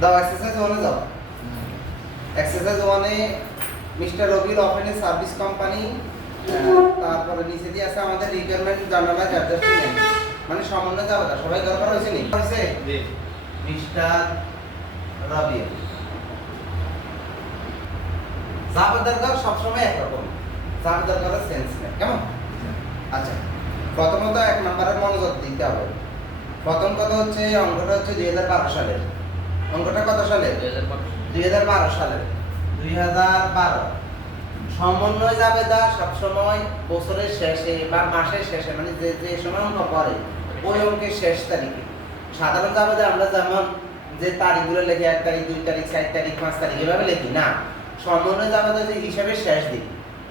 দাও এক্সারসাইজ 1 এ যাও। এক্সারসাইজ 1 এ মিস্টার রবির অফেন্স সার্ভিস কোম্পানি, তারপরে নিচে দিয়ে আছে আমাদের রিকোয়ারমেন্ট জার্নালাইজ অ্যাডজাস্টমেন্ট, মানে সমন্বয় যাবে না। সবাই দরকার হয়েছে নি? হয়েছে? জি। মিস্টার রবি যাবে দরকার সবসময় একরকম, যাবে দরকার সেন্স নেই, কেমন? আচ্ছা, প্রথমত 1 নম্বরের মনোযোগ দিতে হবে। প্রথম কথা হচ্ছে অঙ্কটা হচ্ছে 2012 সালের। অঙ্কটা কত সালের? 2012 সালের। 2012 সমন্বয় জাবেদা সবসময় বছরের শেষে বা মাসের শেষে, মানে যে সময় অঙ্ক পড়ে ওই অঙ্কের শেষ তারিখে। সাধারণ জাবেদা আমরা যেমন যে তারিখগুলো লিখি 1 তারিখ 2 তারিখ 4 তারিখ 5 তারিখ এভাবে লিখি না। সমন্বয় জাবেদা যে হিসাবের শেষ দিন।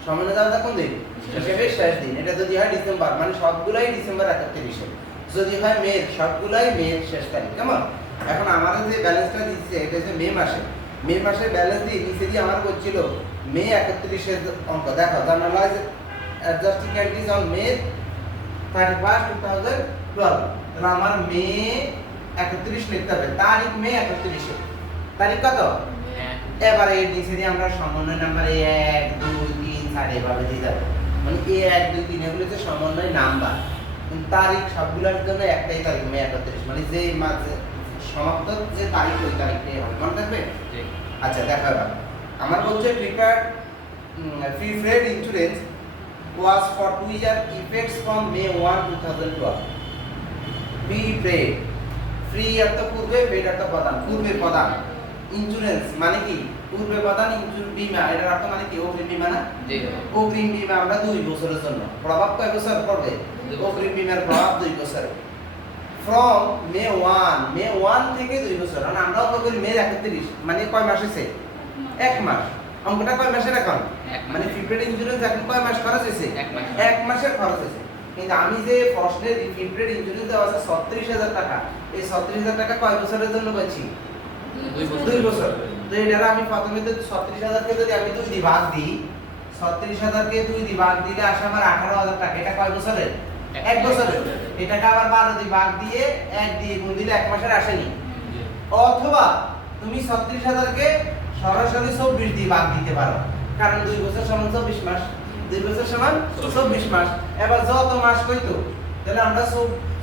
সমন্বয় জাবেদা কোন দিন? হিসাবের শেষ দিন। এটা যদি হয় ডিসেম্বর, মানে সবগুলাই ডিসেম্বর 31। যদি হয় মে, সবগুলাই মে শেষ তারিখ, কেমন? এখন আমাদের যে ব্যালেন্সটা দিচ্ছে এটা হচ্ছে মে মাসে। মে মাসের ব্যালেন্স দিয়ে নিচে দিয়ে আমার করছিল মে 31 এর অঙ্ক। দেখো journalise adjusting entries on May 31, 2012। তাহলে আমার মে 31 লিখতে হবে, তারিখ মে 31 এর। তারিখ কত? এবারে এর নিচে দিয়ে আমরা সমন্বয় নাম্বার 1 2 3 4 এভাবে দিয়ে যাব। মানে 1 2 3 এগুলো হচ্ছে সমন্বয় নাম্বার, কিন্তু তারিখ সবগুলোর জন্য একটাই তারিখ মে 31, মানে যে মাসে সমাপ্ত যে তারিখ ওই তারিখটাই হবে, মনে থাকবে? জি। আচ্ছা দেখো এবার আমার বলছে prepared preferred insurance was for 2 year effects from May 1, 2012. Prepaid free অর্থ পূর্বে, পেড অর্থ প্রদান। পূর্বে প্রদান ইন্স্যুরেন্স মানে কি? পূর্বে প্রদান ইন্স্যুরেন্স বীমা, এটার অর্থ মানে কি? অগ্রিম বীমা না? জি। অগ্রিম বীমা আমরা 2 বছরের জন্য। প্রভাব কয় বছর পড়বে? অগ্রিম বীমার প্রভাব 2 বছর। ফ্রম মে 1, মে 1 থেকে 2 বছর। মানে আমরা কত করি মে 31, মানে কয় মাস হইছে? 1 মাস। অঙ্কটা কয় মাসের এখন? মানে প্রিপেড ইন্স্যুরেন্স এখন কয় মাস খরচ হইছে? 1 মাসের খরচ হইছে। কিন্তু আমি যে প্রশ্নের প্রিপেড ইন্স্যুরেন্স দেওয়া আছে 36,000 টাকা, এই 36,000 টাকা কয় বছরের জন্য বলছি? 2 বছর। তো এটা আমি প্রথমে তো 36,000 কে যদি আমি 2 দিয়ে ভাগ দিই, 36,000 কে 2 দিয়ে ভাগ দিলে আসে আমার 18,000 টাকা। এটা কয় বছরের? 1 বছরের। এটাকে আবার 12 দিয়ে ভাগ দিয়ে 1 দিয়ে গুণ দিলে 1 মাসের আসেনি। অথবা তুমি 36,000 কে সরাসরি 24 দিয়ে ভাগ দিতে পারো, কারণ 2 বছর সমান 24 মাস। 2 বছর সমান 24 মাস। এবার যত মাস কইতো তাহলে আমরা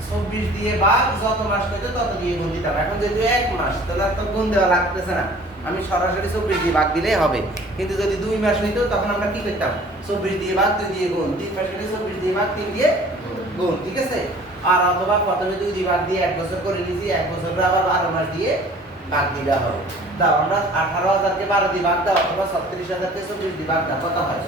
24 দিয়ে ভাগ যত মাস কইতো তত দিয়ে গুণ দিতাম। এখন যেহেতু 1 মাস তাহলে আর তো গুণ দেওয়া লাগতেছে না, আমি সরাসরি 24 দিয়ে ভাগ দিলেই হবে। কিন্তু যদি 2 মাস হইতো তখন আমরা কি করতাম? 24 দিয়ে ভাগ 2 দিয়ে গুণ, 3 মাস হলে 24 দিয়ে ভাগ 3 দিয়ে গুণ, ঠিক আছে? আর অথবা প্রথমে 2 দিয়ে ভাগ দিয়ে 1 বছর করে নিয়েছি, 1 বছর আবার 12 মাস দিয়ে ভাগ দিলে হবে। দাও আমরা 18,000 কে 12 দিয়ে ভাগ দাও, অথবা 36,000 কে 24 দিয়ে ভাগ দাও, কত হয়?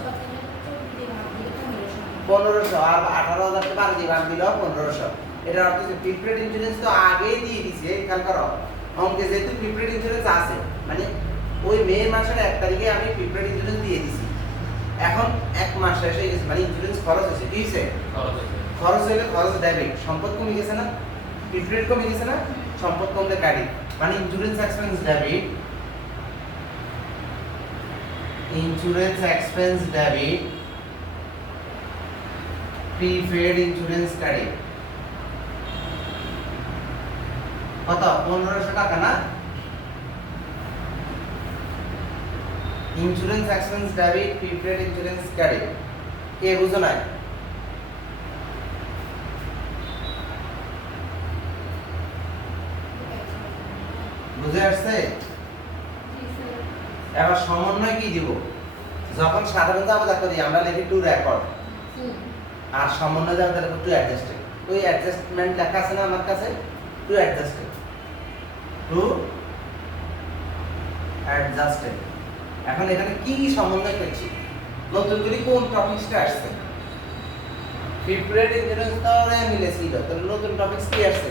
1500। আর 18,000 কে 12 দিয়ে ভাগ দিলেও 1500। এটা অর্থ হচ্ছে প্রিপেড ইন্স্যুরেন্স তো আগেই দিয়ে দিয়েছে, খেয়াল করো। অঙ্কে যেহেতু প্রিপেড ইন্স্যুরেন্স আছে, মানে ওই মে মাসের 1 তারিখে আমি প্রিপেড ইন্স্যুরেন্স দিয়ে দিছি। এখন 1 মাস শেষ হয়ে গেছে, মানে ইন্স্যুরেন্স খরচ হয়েছে। কি হয়েছে? খরচ হইলে খরচ ডেবিট, সম্পদ কমে গেছে না? প্রিপেড কমে গেছে না? সম্পদ কমলে ক্রেডিট, মানে insurance expense debit. Insurance expense debit, prepaid insurance credit. কত? 1500 টাকা না? Insurance expense debit, prepaid insurance credit. কে বুঝো না? বুঝে আসছে? এবার সমন্বয় কি দিব? যখন সাধারণ জাবেদা করি আমরা লিখি টু রেকর্ড, আর সমন্বয় জাবেদা লিখি টু অ্যাডজাস্টেড। ওই অ্যাডজাস্টমেন্ট লেখা আছে না আমার কাছে? To adjusted, to adjusted. এখন এখানে কি সমন্বয় করছি? নতুন করে কোন টপিকসটা আসছে? প্রিপেড ইন্স্যুরেন্স তো মিলেছিল, তাহলে নতুন টপিকস কি আসছে?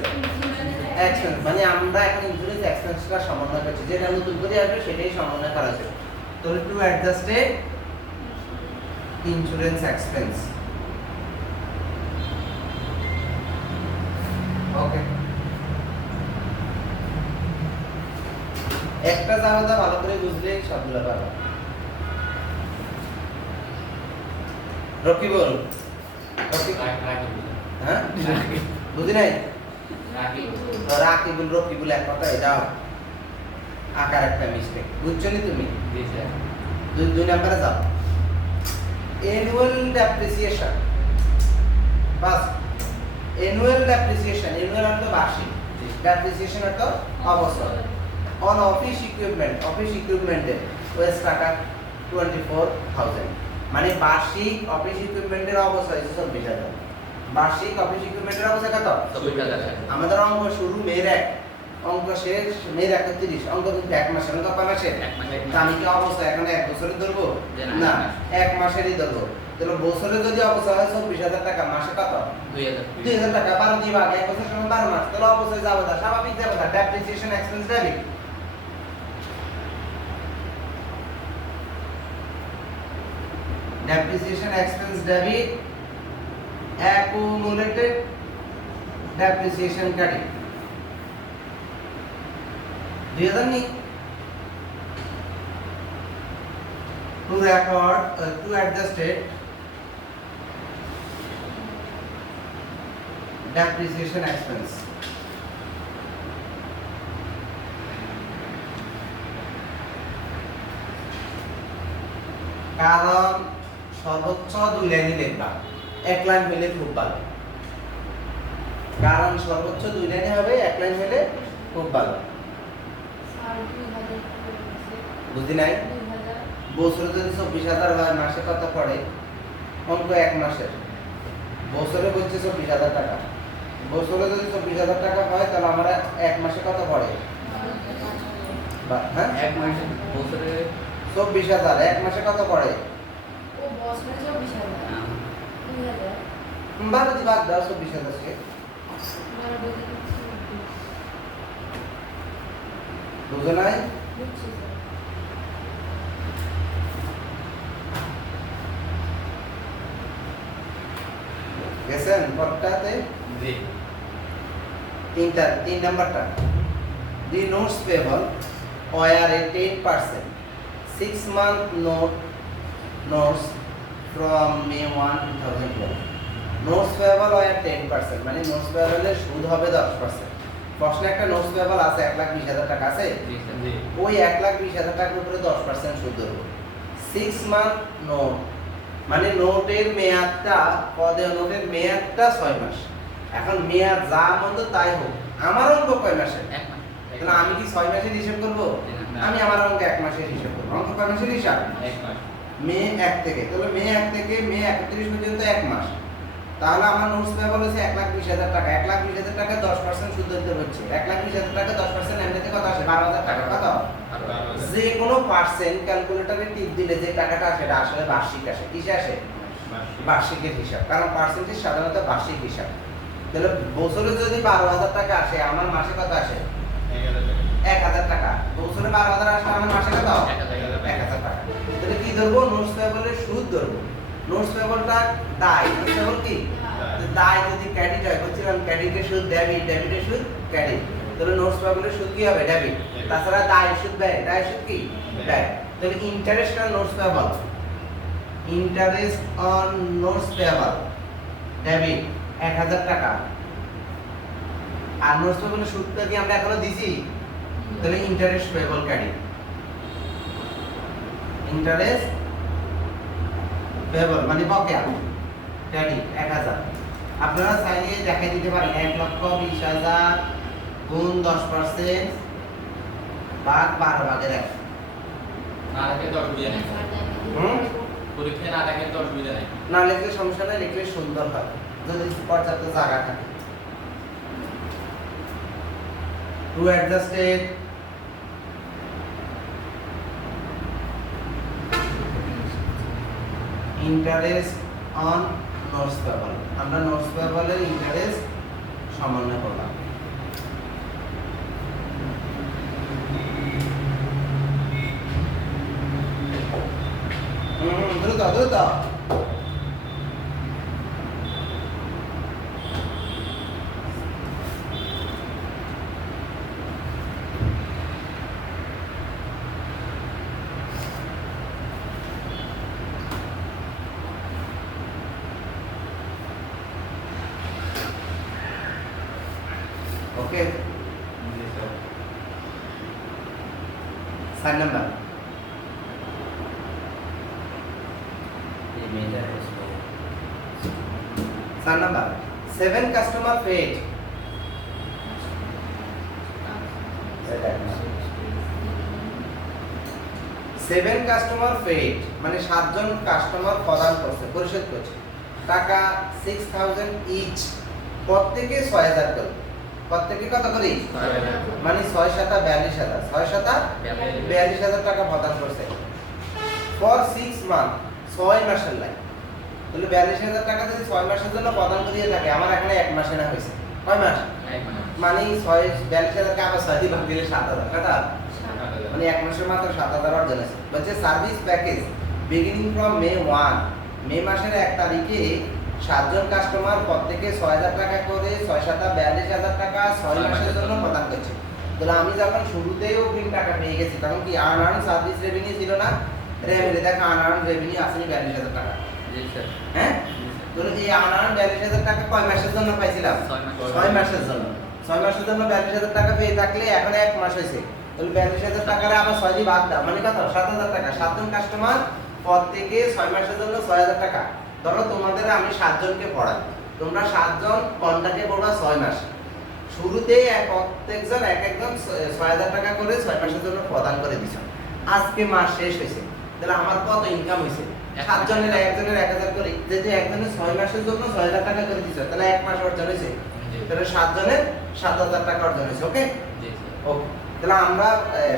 এক্সপেন্স, মানে আমরা এখন ইন্স্যুরেন্স এক্সপেন্সটা সমন্বয় করছি, যেটা নতুন করে আসবে সেটাই সমন্বয় করা আছে। তো টু অ্যাডজাস্টেড ইন্স্যুরেন্স এক্সপেন্স। ওকে, একটা জাবেদা ভালো করে বুঝলে সবগুলো পারবে। রকিবুল, হ্যাঁ বুঝি নাই? রাকিবুল, রকিবুল এক কথা। এটা আকার একটা মিস্টেক, বুঝছো নি তুমি? জি স্যার। দুই নম্বরে যাও, অ্যানুয়াল ডেপ্রিসিয়েশন। বাস, অ্যানুয়াল ডেপ্রিসিয়েশন, অ্যানুয়াল অর্থ বার্ষিক, ডেপ্রিসিয়েশন অর্থ অবসর। অন অফিস ইকুইপমেন্টের ওয়েস্ট টাকা 24,000, মানে বার্ষিক অফিস ইকুইপমেন্টের অবস্থা হচ্ছে 24,000। বার্ষিক অফিস ইকুইপমেন্টের অবস্থা কত? 24,000। আমাদের অঙ্ক শুরু মেয়ের 1, অঙ্ক শেষ মেয়ের 31, অঙ্ক কিন্তু 1 মাসের, অঙ্ক কয় মাসের? 1 মাসের। তা আমি কি অবস্থা এখন 1 বছরের ধরবো? না, না, 1 মাসেরই ধরবো। তাহলে বছরে যদি অবস্থা হয় 24,000 টাকা, মাসে কত? 2,000 টাকা, 12 দিয়ে ভাগ, 1 বছর সমান 12 মাস, তাহলে অবশ্যই যাবে না, স্বাভাবিক যাবে না, depreciation expense debit. Depreciation expense debit, accumulated depreciation credit. 2000 নি to record to adjusted depreciation expense. কারণ সর্বোচ্চ 2 লাইনই লিখবা, 1 লাইন হইলে খুব ভালো। কারণ সর্বোচ্চ 2 লাইনই হবে, 1 লাইন হইলে খুব ভালো। বুঝি নাই? বছরে যদি 24,000 হয়, মাসে কত পড়ে? অঙ্ক 1 মাসের, বছরে বলছে 24,000 টাকা। বছরে যদি 24,000 টাকা হয়, তাহলে আমরা 1 মাসে কত পড়ে? হ্যাঁ, 1 মাসে বছরে 24,000, 1 মাসে কত পড়ে? ও বছরে 24,000 2000 12 দিয়ে ভাগ দাও 24,000 কে। আমার বলতে বুঝো নাই? বুঝছি স্যার। গেছেন পরটাতে? জি। 3 নাম্বারটা, the notes payable were at 10%, 6-month notes from May 1, 2012. Notes payable হয় 10%, মানে নোটস পেয়েবলের সুদ হবে 10%। প্রশ্নে একটা নোটস পেয়েবল আছে 1,20,000 টাকা আছে, জি স্যার। জি। ওই 1,20,000 টাকার উপরে 10% সুদ ধরবো। 6 মান্থ নোট, মানে নোটের মেয়াদটা, নোটের মেয়াদটা 6 মাস। এখন মেয়াদ যা মন্দ তাই হোক, আমার অঙ্ক কয় মাসের? 1 মাস। তাহলে আমি কি 6 মাসের হিসাব করব? না। আমি আমার অঙ্ক 1 মাসের হিসাব করব। অঙ্ক কয় মাসের হিসাব? 1 মাস। মে 1 থেকে, তাহলে মে 1 থেকে মে 31 পর্যন্ত 1 মাস। তাহলে আমার নোটস পেয়েবল হচ্ছে 1,20,000 টাকা। 1,20,000 টাকা 10% সুদ দিতে হচ্ছে। 1,20,000 টাকা 10% এমনিতে কত আসে? 12,000 টাকা। কত? যে কোনো পার্সেন্ট ক্যালকুলেটরে টিপ দিলে যে টাকাটা আসে, এটা আসলে বার্ষিক আসে। কিসে আসে? বার্ষিকের হিসাব, কারণ পার্সেন্টেজ সাধারণত বার্ষিক হিসাব। তাহলে বছরে যদি 12,000 টাকা আসে, আমার মাসে কত আসে? 1,000 টাকা। বছরে 12,000 আসলে আমার মাসে কত? 1,000 টাকা। তাহলে কি ধরবো? নোটস পেয়েবলের সুদ ধরবো। নোটস পেয়েবলটা দায়, নোটস পেয়েবল কি? দায় যদি ক্রেডিট হয়, বলছিলাম ক্রেডিটের সুদ ডেবিট, ডেবিটের সুদ ক্রেডিট। তাহলে নোটস পেয়েবলের সুদ কি হবে? ডেবিট। তাছাড়া দায় সুদ ব্যয়, দায় সুদ কি? ব্যয়। তাহলে interest on notes payable, interest on notes payable debit 1,000 টাকা। আর নোটস পেয়েবলের সুদটা কি আমরা এখনো দিছি? তাহলে interest payable credit, interest payable মানে বকেয়া ক্রেডিট 1,000। আপনারা চাইলে দেখাই দিতে পারেন 1,20,000 গুণ 10% ভাগ 12 ভাগের 1। না লিখে 10 বুঝে নাই। পরীক্ষায় না লিখে 10 বুঝে নাই। না লিখলে সমস্যা নেই, লিখলে সুন্দর হয় যদি পর্যাপ্ত জায়গা থাকে। To adjusted interest on notes payable, আমরা নোটস পেয়েবলের ইন্টারেস্ট সমন্বয় করলাম। দ্রুত দ্রুত। ওকে, জি স্যার। 4 নাম্বার এই মেয়েটা আসলে 4 number 7 customer paid seven customer paid মানে 7 জন কাস্টমার প্রদান করছে পরিশোধ করছে টাকা 6000 ইচ প্রত্যেকে 6000 করে প্রত্যেকে কত করে মানে 6 7 42000 6 7 42000 টাকা প্রদান করছে ফর 6 মান্থ 6 মাসের লাগে তাহলে 42000 টাকা যদি 6 মাসের জন্য প্রদান করিয়ে থাকে আমার এখানে 1 মাসে না হয়েছে কয় মাস মানে 42000 কে আবার 6 দিয়ে ভাগ দিলে 7000 কত মানে 1 মাসের মাত্র 7000 অর্জন হয়েছে বলছে সার্ভিস প্যাকেজ বিগিনিং ফ্রম মে 1 মে মাসের 1 তারিখে 7 জন কাস্টমার প্রত্যেকে 6000 টাকা করে 6 7 42000 টাকা 6 মাসের জন্য প্রদান করছে তাহলে আমি যখন শুরুতেই অগ্রিম টাকা পেয়ে গেছি তখন কি আনআর্ন সার্ভিস রেভিনিউ ছিল না রেভিনিউ দেখো আনআর্ন রেভিনিউ আসেনি 42000 টাকা জি স্যার হ্যাঁ তাহলে এই আনআর্ন 42000 টাকা কয় মাসের জন্য পাইছিলাম 6 মাসের জন্য 6 মাসের জন্য 42000 টাকা পেয়ে থাকলে এখন 1 মাস হয়েছে তাহলে 42000 টাকারে আবার 6 দিয়ে ভাগ দাও মানে কত 7000 টাকা 7 জন কাস্টমার প্রত্যেকে 6 মাসের জন্য 6000 টাকা ধরো তোমাদের আমি 7 জনকে পড়াই তোমরা 7 জন কন্ট্রাক্টে পড়বা 6 মাস শুরুতে প্রত্যেকজন একজন 6000 টাকা করে 6 মাসের জন্য প্রদান করে দিছো আজকে মাস শেষ হয়েছে তাহলে আমার কত ইনকাম হয়েছে 7 জনের একজনের 1000 করে যদি একজনের 6 মাসের জন্য 6000 টাকা করে দিছো তাহলে 1 মাস অর্জন হয়েছে তাহলে 7 জনের 7000 টাকা অর্জন হয়েছে ওকে জি স্যার ওকে তাহলে আমরা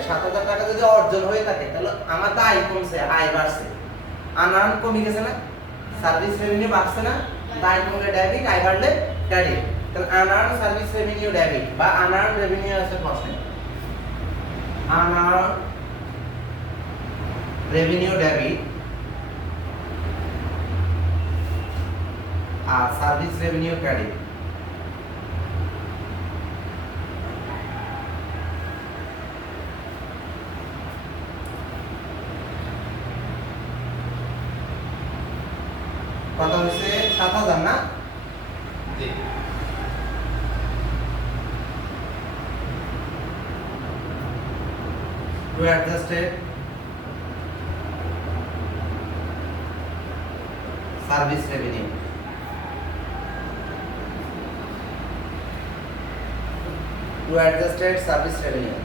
7000 টাকা যদি অর্জন হয়ে থাকে তাহলে আমার তো আয় কমছে আয় বাড়ছে আনআর্ন কমে গেছে না সার্ভিস রেভিনিউ বাড়ছে না আয় কমলে ডেবিট আয় বাড়লে ক্রেডিট তাহলে আনআর্ন সার্ভিস রেভিনিউ ডেবিট বা আনআর্ন রেভিনিউ আছে প্রশ্নে আনআর্ন রেভিনিউ ডেবিট আর সার্ভিস রেভিনিউ ক্রেডিট কত হয়েছে 7000 না জি to adjusted service revenue to adjusted service revenue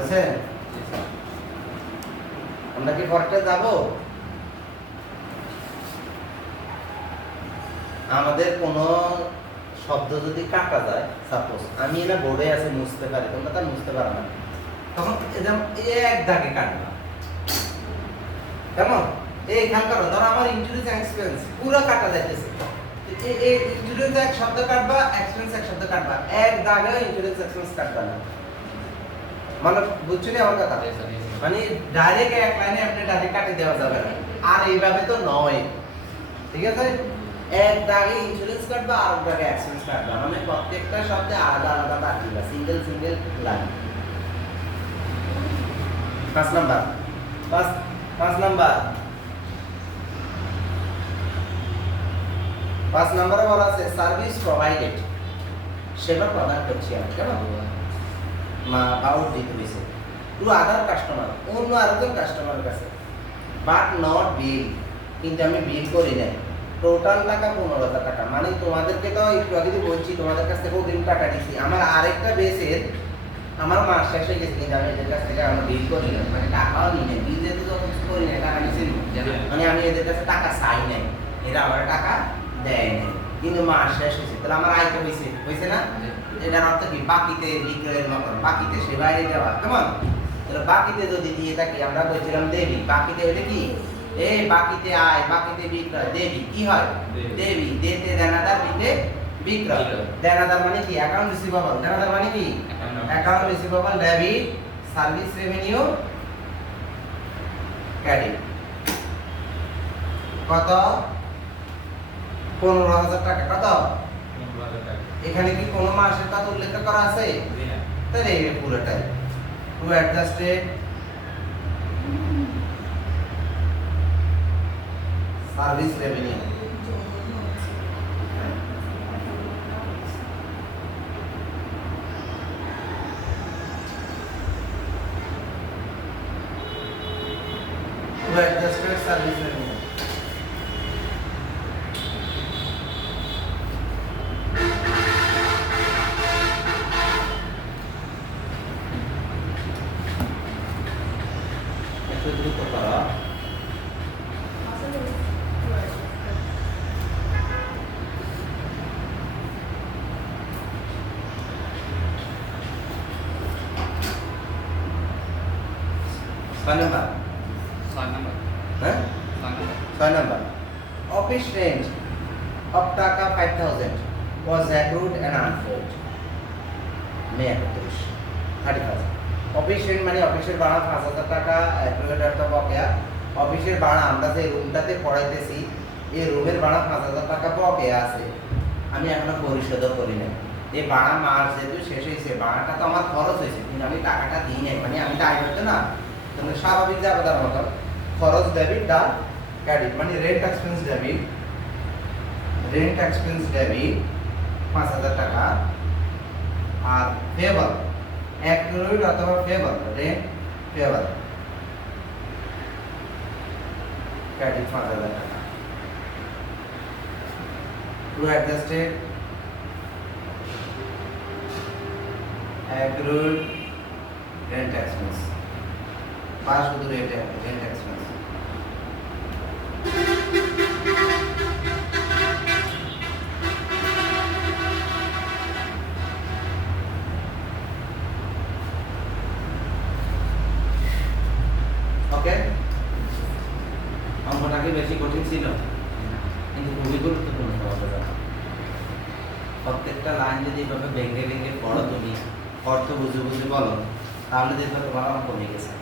আছে আমরা কি পরেরটা যাব আমাদের কোনো শব্দ যদি কাটা যায় সাপোজ আমি এটা বোর্ডে আছে মুছতে পারি তোমরা তা মুছতে পারো না তখন এরকম এক দাগে কাটবা কেমন এইখান করো ধরো আমার ইন্টুরিজ এক্সপেন্স পুরো কাটা যাইতেছে এই ইন্টুরিজ এক শব্দ কাটবা এক্সপেন্স এক শব্দ কাটবা এক দাগে ইন্টুরিজ এক্সপেন্স কাটবা না মানে বুঝছো না আমার কথা মানে ডাইরেক্ট এক লাইনে আপনি ডাইরেক্ট কাটে দেওয়া যাবে না আর এইভাবে তো নয় ঠিক আছে এক দাগে ইন্স্যুরেন্স কাটবা আর এক দাগে এক্সপেন্স কাটবা মানে প্রত্যেকটা শব্দে আলাদা আলাদা কাটবা single single line 5 number 5 number 5 নম্বরে বলা আছে সার্ভিস প্রোভাইডেড সেবা প্রদান করছি আমি কেমন মা আউট দিতে হয়েছে টু আদার কাস্টমার অন্য আরেকজন কাস্টমারের কাছে বাট নট বিল কিন্তু আমি বিল করি নাই টোটাল টাকা 15000 টাকা মানে তোমাদেরকে তো একটু আগে বলছি তোমাদের কাছ থেকে অগ্রিম টাকা দিছি আমার আরেকটা বেসের আমার মাস শেষ হয়ে গেছে কিন্তু আমি এদের কাছ থেকে আমি বিল করি না মানে টাকাও নিই নাই বিল যেহেতু যখন করি না টাকা নিছি মানে আমি এদের কাছে টাকা চাই নাই এরা আমার টাকা দেয় নাই কিন্তু মাস শেষ হয়েছে তাহলে আমার আয় তো হয়েছে না এটার অর্থ কি বাকিতে বিক্রয়ের মতন বাকিতে সেবায় দেওয়া কেমন তাহলে বাকিতে যদি দিয়ে থাকি আমরা বলছিলাম দেবী বাকিতে হলে কি এই বাকিতে আয় বাকিতে বিক্রয় দেবী কি হয় দেবী দেতে দেনাদার দিতে বিক্রয় দেনাদার মানে কি অ্যাকাউন্ট রিসিভেবল দেনাদার মানে কি account receivable debit service revenue credit কত 15000 টাকা কত এখানে কি কোনো মাসের কথা উল্লেখ করা আছে তাহলে এই পুরোটাই to adjusted service revenue adjusted service revenue একটু দ্রুত করা আসলে ছয় নাম্বার 6 নম্বর হ্যাঁ 6 নম্বর ছয় নাম্বার অফিস রেন্ট of টাকা 5000 was accrued and unpaid May 31 office rent মানে অফিসের ভাড়া 5000 টাকা অ্যাক্রুয়েড অর্থ বকেয়া অফিসের ভাড়া আমরা যে রুমটাতে পড়াইতেছি এই রুমের ভাড়া 5000 টাকা বকেয়া আছে আমি এখনো পরিশোধও করি নাই এই ভাড়া মাস যেহেতু শেষ হয়েছে ভাড়াটা তো আমার খরচ হয়েছে কিন্তু আমি টাকাটা দিই নাই মানে আমি দায় করতে না তুমি স্বাভাবিক যাবে তার মতন খরচ ডেবিট ডাল ক্রেডিট মানে রেন্ট এক্সপেন্স ডেবিট 5000 টাকা আর ফেভার অ্যাক্রুয়েড অথবা ফেভার রেন্ট ফেভার ক্রেডিট 5000 টাকা to adjusted accrued rent expense pass শুধু rent expense ওকে অঙ্কটা কি বেশি কঠিন ছিল কিন্তু খুবই গুরুত্বপূর্ণ অঙ্কটা প্রত্যেকটা লাইন যদি এভাবে ভেঙে ভেঙে পড়ো তুমি অর্থ বুঝে বুঝে বলো তাহলে দেখবে তোমার অঙ্ক কমে গেছে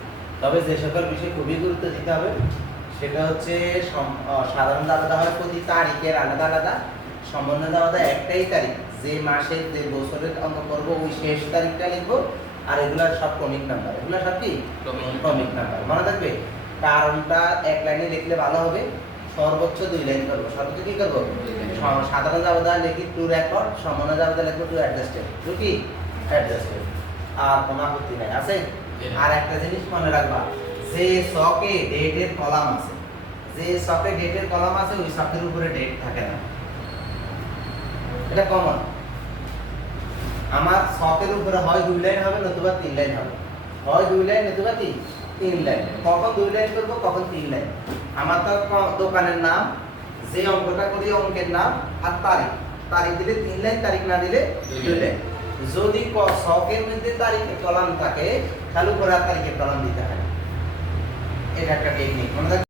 তবে যে সকল বিষয় খুবই গুরুত্ব দিতে হবে সেটা হচ্ছে সাধারণ আলাদা হয় প্রতি তারিখের আলাদা আলাদা সমন্বয় আলাদা একটাই তারিখ যে মাসে যে বছরের অঙ্ক করবো ওই শেষ তারিখটা লিখবো আর এগুলা সব ক্রমিক নাম্বার এগুলা সব কি ক্রমিক নাম্বার মনে থাকবে কারণটা এক লাইনে লিখলে ভালো হবে সর্বোচ্চ 2 লাইন করবো সর্বোচ্চ কি করবো সাধারণ জাবেদা লিখি টু রেকর্ড সমন্বয় জাবেদা লিখবো টু অ্যাডজাস্টেড টু কি অ্যাডজাস্টেড আর কোনো আপত্তি নাই আছে আর একটা জিনিস মনে রাখবা যে সকে ডেটের কলাম আছে যে সকে ডেটের কলাম আছে ওই সকের উপরে ডেট থাকে না এটা কমন আমার সকের উপরে হয় 2 লাইন হবে নতুবা 3 লাইন হবে হয় 2 লাইন নতুবা 3 লাইন কখন 2 লাইন করব কখন 3 লাইন আমার তো দোকানের নাম যে অঙ্কটা করি অঙ্কের নাম আর তারিখ তারিখ দিলে 3 লাইন তারিখ না দিলে 2 লাইন যদি সকের মধ্যে তারিখের কলাম থাকে তাহলে উপরে তারিখের কলাম দিতে হয় এটা একটা টেকনিক মনে